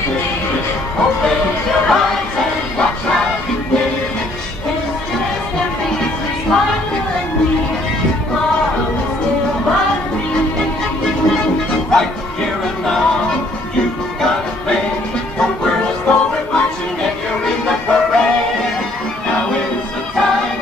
Open your eyes and watch how you live. Yesterday's memories are sparkle and near. Tomorrow is still but a dream. Right here and now, you've got to play. The world's forward marching and you're in the parade. Now is the time,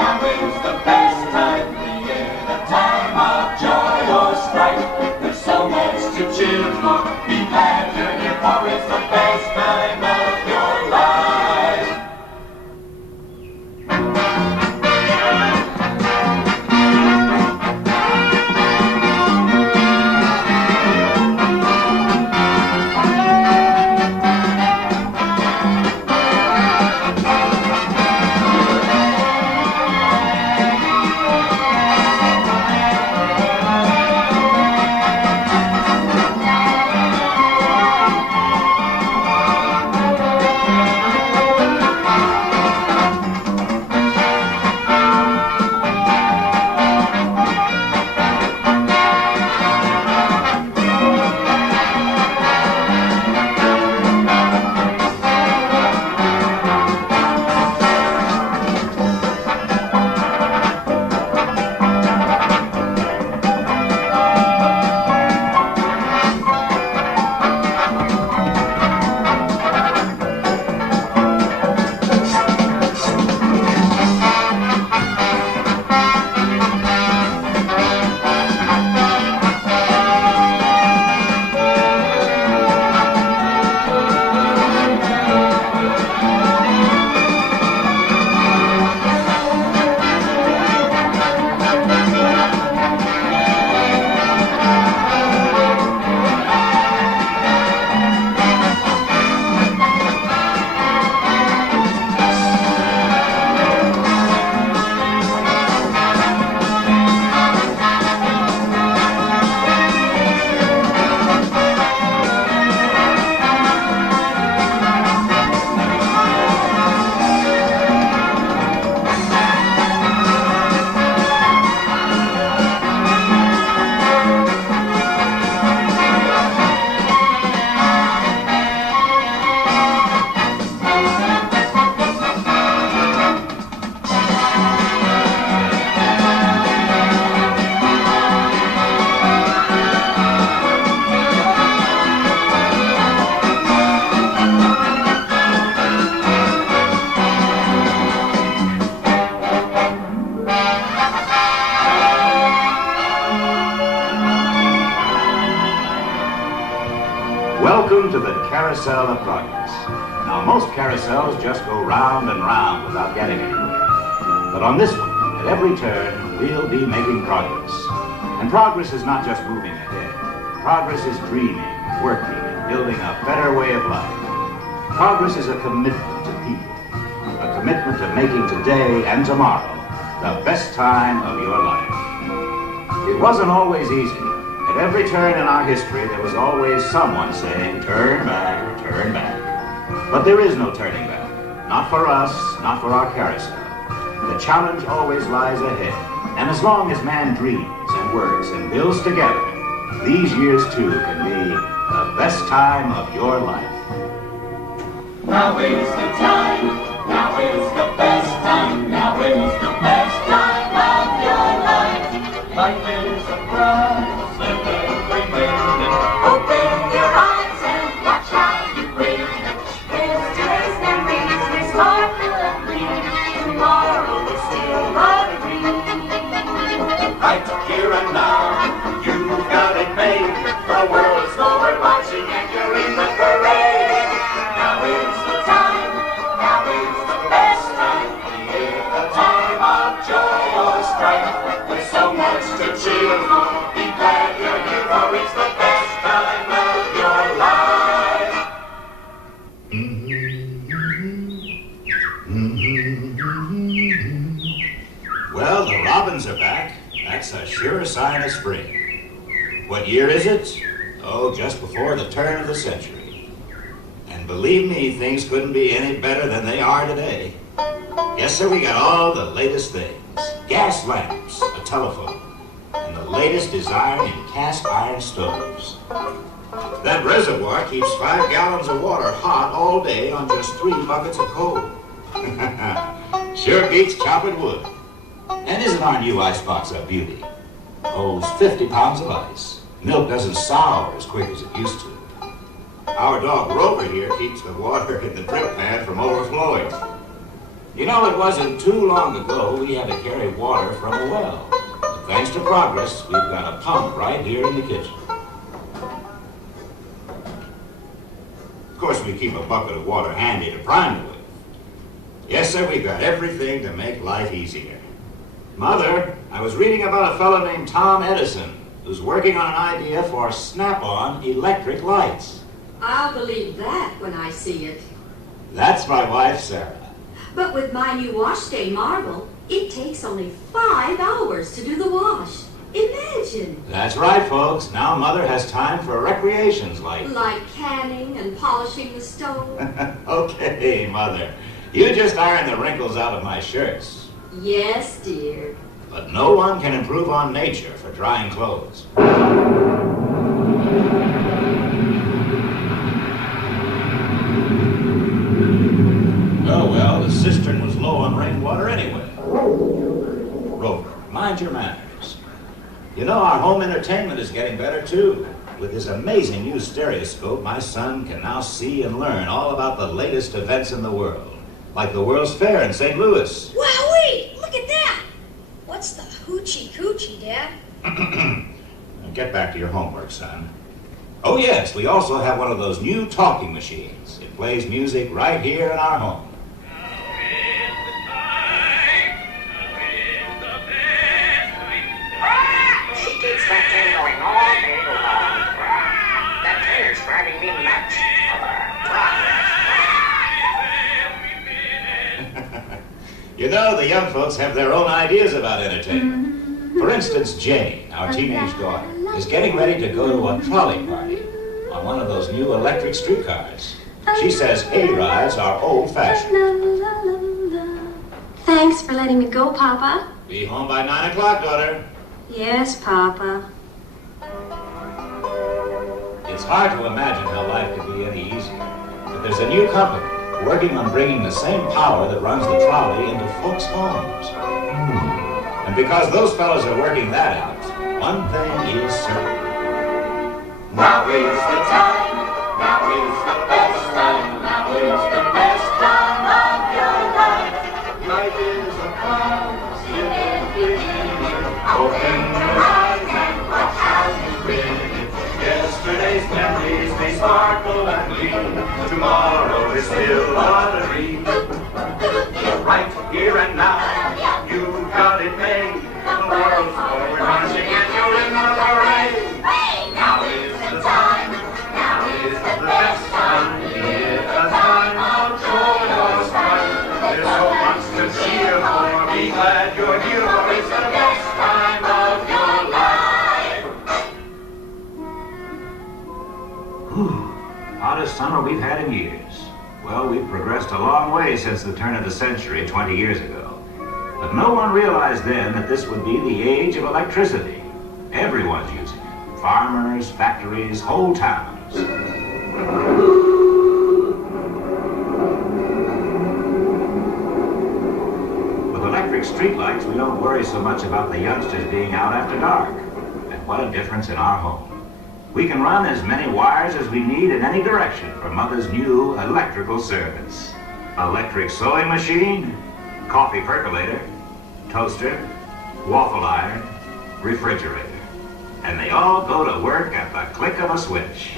now is the best time of the year. The time of joy or strife. There's so much to cheer for. Be glad you're here, for it's the best time of your life. Welcome to the Carousel of Progress. Now, most carousels just go round and round without getting anywhere. But on this one, at every turn, we'll be making progress. And progress is not just moving ahead. Progress is dreaming, working, and building a better way of life. Progress is a commitment to people, a commitment to making today and tomorrow the best time of your life. It wasn't always easy. At every turn in our history, there was always someone saying, turn back, turn back. But there is no turning back. Not for us, not for our carousel. The challenge always lies ahead. And as long as man dreams and works and builds together, these years too can be the best time of your life. Now is the time, now is the best time, now is the best time of your life. Life is a prize. Open your eyes and watch how you win. Yesterday's memories may sparkle and gleam. Tomorrow is still but a dream. Right here and now, you've got it made. The world's forward marching and you're in the parade. Now is the time, now is the best time of the year. The time of joy or strife. There's so much to cheer for. Be glad you're here, for it's the best time of your life. Well, the robins are back. That's a sure sign of spring. What year is it? Oh, just before the turn of the century. And believe me, things couldn't be any better than they are today. Yes, sir, we got all the latest things. Gas lamps, a telephone, and the latest design in cast iron stoves. That reservoir keeps 5 gallons of water hot all day on just 3 buckets of coal. Sure beats chopping wood. And isn't our new icebox a beauty? Holds 50 pounds of ice. Milk doesn't sour as quick as it used to. Our dog Rover here keeps the water in the drip pad from overflowing. You know, it wasn't too long ago we had to carry water from a well. But thanks to Progress, we've got a pump right here in the kitchen. Of course, we keep a bucket of water handy to prime it with. Yes, sir, we've got everything to make life easier. Mother, I was reading about a fellow named Tom Edison who's working on an idea for snap-on electric lights. I'll believe that when I see it. That's my wife, Sarah. But with my new wash day marble, it takes only 5 hours to do the wash. Imagine! That's right, folks. Now Mother has time for recreations like canning and polishing the stove. Okay, Mother. You just iron the wrinkles out of my shirts. Yes, dear. But no one can improve on nature for drying clothes. Oh, well, the cistern was low on rainwater anyway. Rover, mind your manners. You know, our home entertainment is getting better, too. With his amazing new stereoscope, my son can now see and learn all about the latest events in the world. Like the World's Fair in St. Louis. Wowee! Look at that! What's the hoochie coochie, Dad? Now get back to your homework, son. Oh, yes, we also have one of those new talking machines. It plays music right here in our home. She keeps that thing going all day long. That trainer's driving me nuts. You know, the young folks have their own ideas about entertainment. For instance, Jane, our teenage daughter, is getting ready to go to a trolley party on one of those new electric streetcars. She says A-rides are old-fashioned. Thanks for letting me go, Papa. Be home by 9 o'clock, daughter. Yes, Papa. It's hard to imagine how life could be any easier. But there's a new company working on bringing the same power that runs the trolley into folks' homes. And because those fellows are working that out, one thing is certain. Now is the time, now is the best time, now is the best time of your life. Life is a clumsy beginning. Open your eyes and watch how you win. Yesterday's memories may sparkle and gleam. Tomorrow is still a dream. Right here and now, you've got it made. The world's forward marching and you're in the parade. Now is the time, now is the best time. Is the time of joy or strife. There's so much to cheer for. Be glad you're here, for it's the best time of your life. Whew, hottest summer we've had in years. Well, we've progressed a long way since the turn of the century 20 years ago. But no one realized then that this would be the age of electricity. Everyone's using it. Farmers, factories, whole towns. With electric streetlights, we don't worry so much about the youngsters being out after dark. And what a difference in our home. We can run as many wires as we need in any direction for Mother's new electrical service. Electric sewing machine, coffee percolator, toaster, waffle iron, refrigerator. And they all go to work at the click of a switch.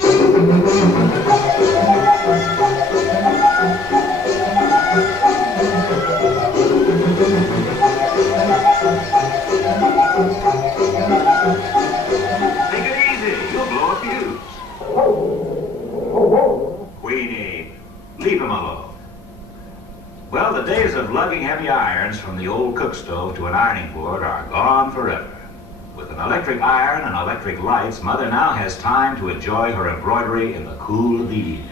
Take it easy, you'll blow a fuse. Queenie, leave him alone. Well, the days of lugging heavy irons from the old cook stove to an ironing board are gone forever. With an electric iron and electric lights, Mother now has time to enjoy her embroidery in the cool of the evening.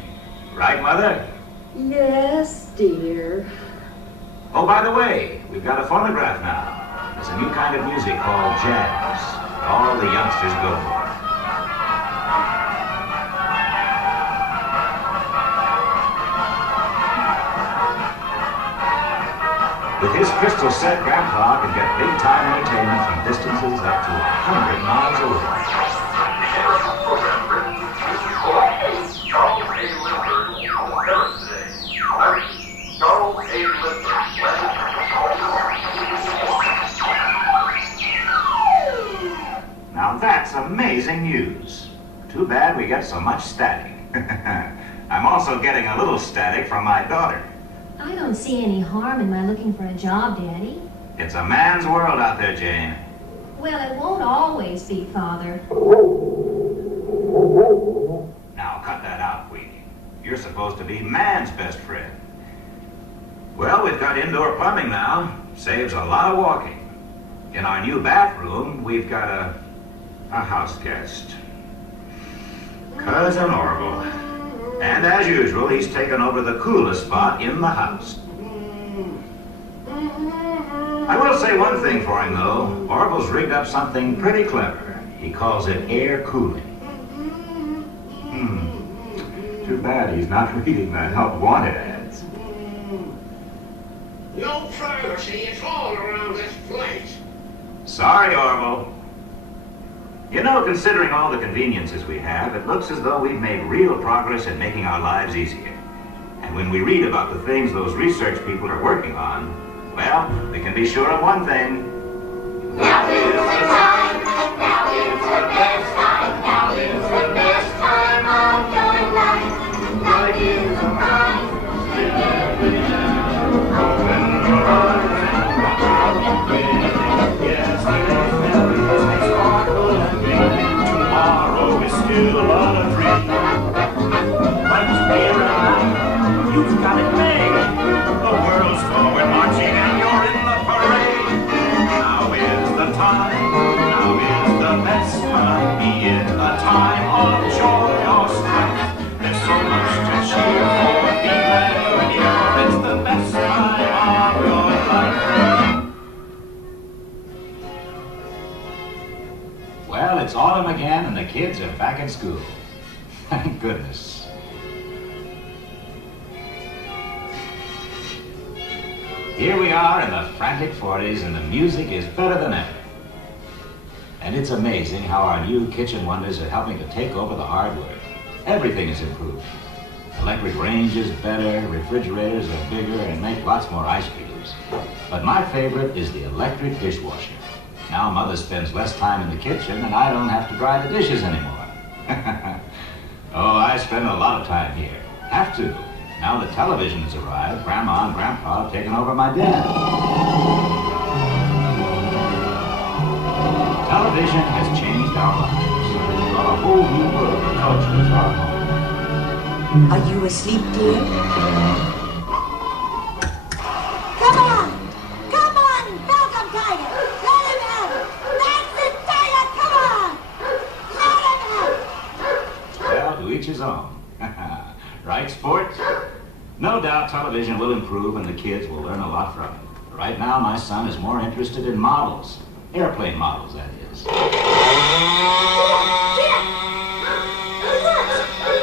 Right, Mother? Yes, dear. Oh, by the way, we've got a phonograph now. There's a new kind of music called jazz. All the youngsters go for it. With his crystal set, Grandpa can get big-time entertainment from distances up to 100 miles away. Now that's amazing news. Too bad we get so much static. I'm also getting a little static from my daughter. I don't see any harm in my looking for a job, Daddy. It's a man's world out there, Jane. Well, it won't always be, Father. Now cut that out, Queenie. You're supposed to be man's best friend. Well, we've got indoor plumbing now. Saves a lot of walking. In our new bathroom, we've got a house guest. Cousin Orville. And as usual, he's taken over the coolest spot in the house. I will say one thing for him, though. Orville's rigged up something pretty clever. He calls it air cooling. Too bad he's not reading the help wanted ads. No privacy at all around this place. Sorry, Orville. You know, considering all the conveniences we have, it looks as though we've made real progress in making our lives easier. And when we read about the things those research people are working on, well, we can be sure of one thing. Now is the time, now is the best time, now is the best time of your life. Now is the time, together now. Open your arms and watch out the way. Yes, there's sparkle and gleam. Tomorrow is still a dream. But here and you've got it made. The world's forward marching and you're in the parade. Now is the time, now is the best time. Be it a time of joy or strife. There's so much to cheer for. Be glad you're here. It's the best time of your life. Well, it's autumn again and the kids are back in school. Thank goodness. Here we are in the frantic 40s and the music is better than ever. And it's amazing how our new kitchen wonders are helping to take over the hard work. Everything is improved. Electric range is better, refrigerators are bigger, and make lots more ice cubes. But my favorite is the electric dishwasher. Now Mother spends less time in the kitchen and I don't have to dry the dishes anymore. Oh, I spend a lot of time here. Have to. Now the television has arrived, Grandma and Grandpa have taken over my dinner. Television has changed our lives. Brought a whole new world of culture to our home. Are you asleep, dear? Come on! Come on! Welcome, Tiger! Let him out! That's it, Tiger! Come on! Let him out! Well, to each his own. Right, sport? No doubt television will improve and the kids will learn a lot from it. Right now, my son is more interested in models. Airplane models, that is. It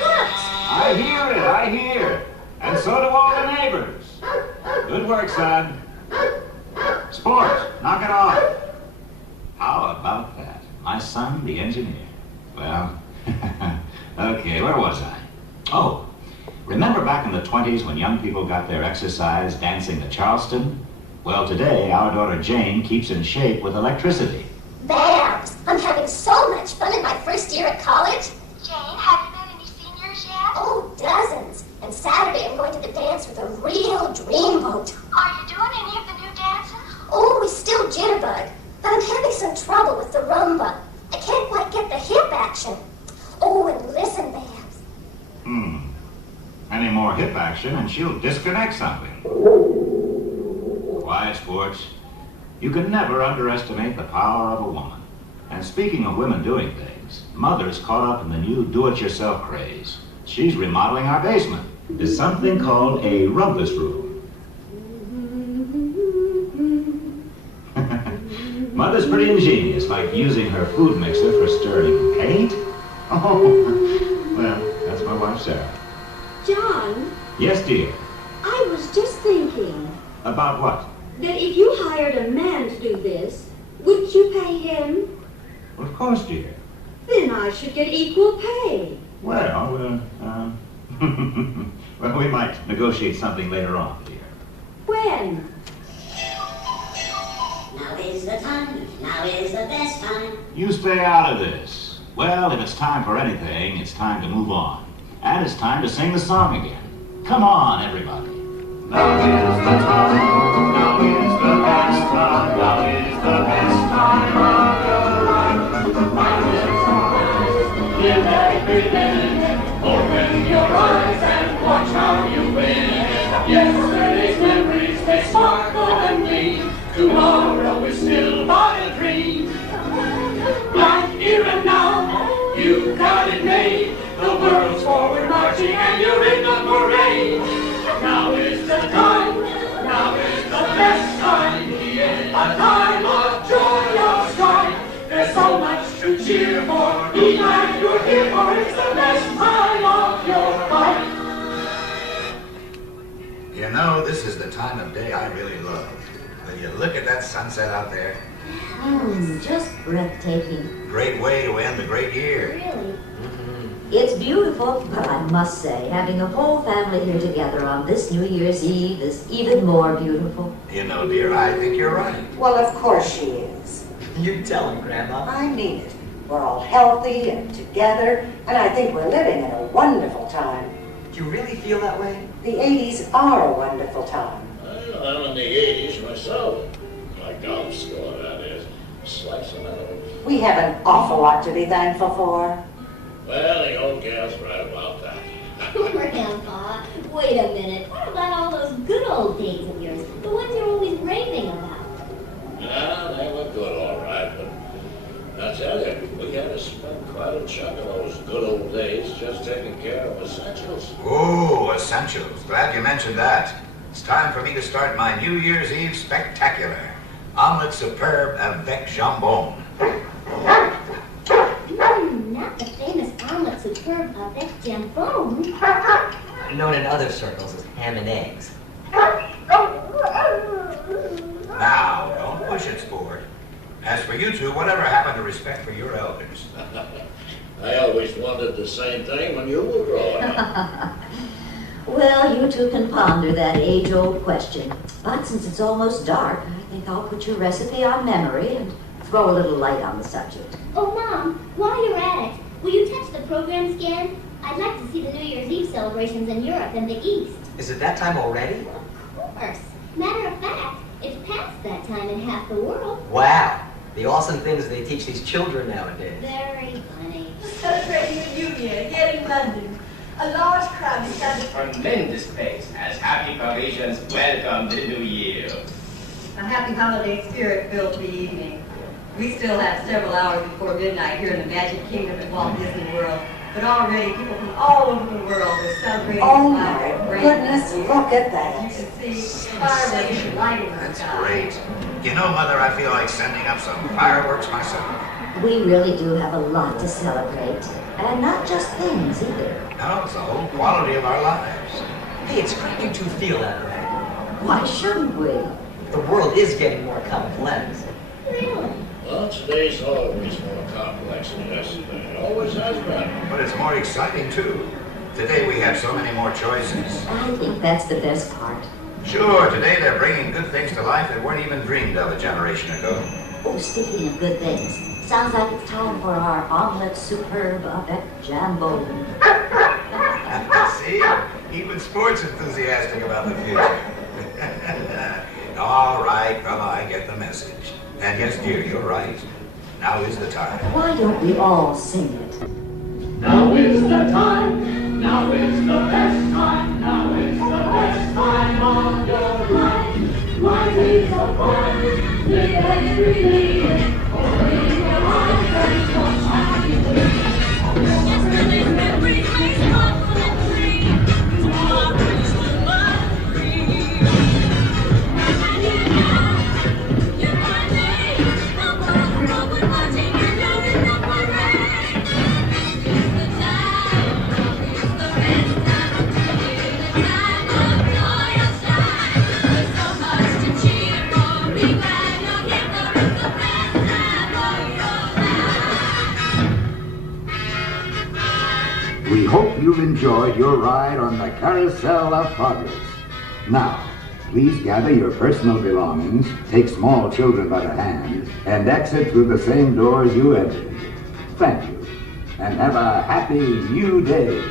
works! I hear. And so do all the neighbors. Good work, son. Sport, knock it off. How about that? My son, the engineer. Well, okay, where was I? Oh. Remember back in the 20s when young people got their exercise dancing the Charleston? Well, today, our daughter Jane keeps in shape with electricity. Babs, I'm having so much fun in my first year at college. Jane, have you met any seniors yet? Oh, dozens. And Saturday I'm going to the dance with a real dreamboat. Are you doing any of the new dances? Oh, we still jitterbug. But I'm having some trouble with the rumba. I can't quite get the hip action. Oh, and listen, Babs. Any more hip action and she'll disconnect something. Quiet, sports. You can never underestimate the power of a woman. And speaking of women doing things, Mother's caught up in the new do-it-yourself craze. She's remodeling our basement. There's something called a rumpus room. Mother's pretty ingenious, like using her food mixer for stirring paint. Oh, well, that's my wife, Sarah. John, Yes, dear. I was just thinking. About what? that if you hired a man to do this, wouldn't you pay him? Of course, dear. Then I should get equal pay. Well, well, we might negotiate something later on, dear. When? Now is the time, now is the best time. You stay out of this. Well, if it's time for anything, it's time to move on. And it's time to sing the song again. Come on, everybody. Now is the time, now is the best time, now is the best time of your life. Now is the time, live every minute, open your eyes and watch how you win. Yesterday's memories, they sparkle and gleam. Tomorrow is still but a dream. Right here and now, you've got it made. The world's forward marching and you're in the parade. Now is the time, now is the best time. A time of joy, of strife. There's so much to cheer for. Be glad you're here, for it's the best time of your life. You know, this is the time of day I really love. When you look at that sunset out there, Just breathtaking. great way to end a great year. Really? It's beautiful, but I must say, having the whole family here together on this New Year's Eve is even more beautiful. You know, dear, I think you're right. Well, of course she is. You tell him, Grandma. I mean it. We're all healthy and together, and I think we're living in a wonderful time. Do you really feel that way? The 80s are a wonderful time. Well, I'm in the 80s myself. My golf score, that is. Slice of metal. We have an awful lot to be thankful for. Well, the old gal's right about that. Grandpa, wait a minute. What about all those good old days of yours? The ones you're always raving about? Yeah, they were good, all right, but I tell you, we had to spend quite a chunk of those good old days just taking care of essentials. Oh, essentials. Glad you mentioned that. It's time for me to start my New Year's Eve spectacular. Omelette superbe avec jambon. Not the famous omelet superbe avec jambon. Known in other circles as ham and eggs. Now, don't push it, sport. As for you two, whatever happened to respect for your elders? I always wondered the same thing when you were growing up. Well, you two can ponder that age-old question. But since it's almost dark, I think I'll put your recipe on memory and throw a little light on the subject. Oh, Mom, while you're at it, will you touch the program scan? I'd like to see the New Year's Eve celebrations in Europe and the East. Is it that time already? Of course. Matter of fact, it's past that time in half the world. Wow. The awesome things they teach these children nowadays. Very funny. Celebrating the New Year here in London. A large crowd is gathered. Tremendous pace as happy Parisians welcome the New Year. A happy holiday spirit filled the evening. We still have several hours before midnight here in the Magic Kingdom at Walt Disney World, but already people from all over the world are celebrating. Oh my goodness, look at You that. can see fireworks lighting the That's sky. great. You know, Mother, I feel like sending up some fireworks myself. We really do have a lot to celebrate. And not just things, either. No, it's the whole quality of our lives. Hey, it's great you two feel that way. Why shouldn't we? The world is getting more complex. Really? Well, today's always more complex than yesterday. It always has been. But it's more exciting, too. Today we have so many more choices. I think that's the best part. Sure, today they're bringing good things to life that weren't even dreamed of a generation ago. Oh, speaking of good things, sounds like it's time for our omelette superbe avec jambon. See? Even sports enthusiastic about the future. All right, Grandma, I get the message. And yes, dear, you're right. Now is the time. Why don't we all sing it? Now is the time, now is the best time, now is the best time of your life. Life is a fun, live every day. Open your eyes and watch how you live. Yesterday's memories may sparkle and dream. Tomorrow is still but a dream. And you know, you're my name. The world's forward marching and you're in the parade. It's the time, you've enjoyed your ride on the Carousel of Progress. Now, please gather your personal belongings, take small children by the hand, and exit through the same doors you entered. Thank you, and have a happy new day.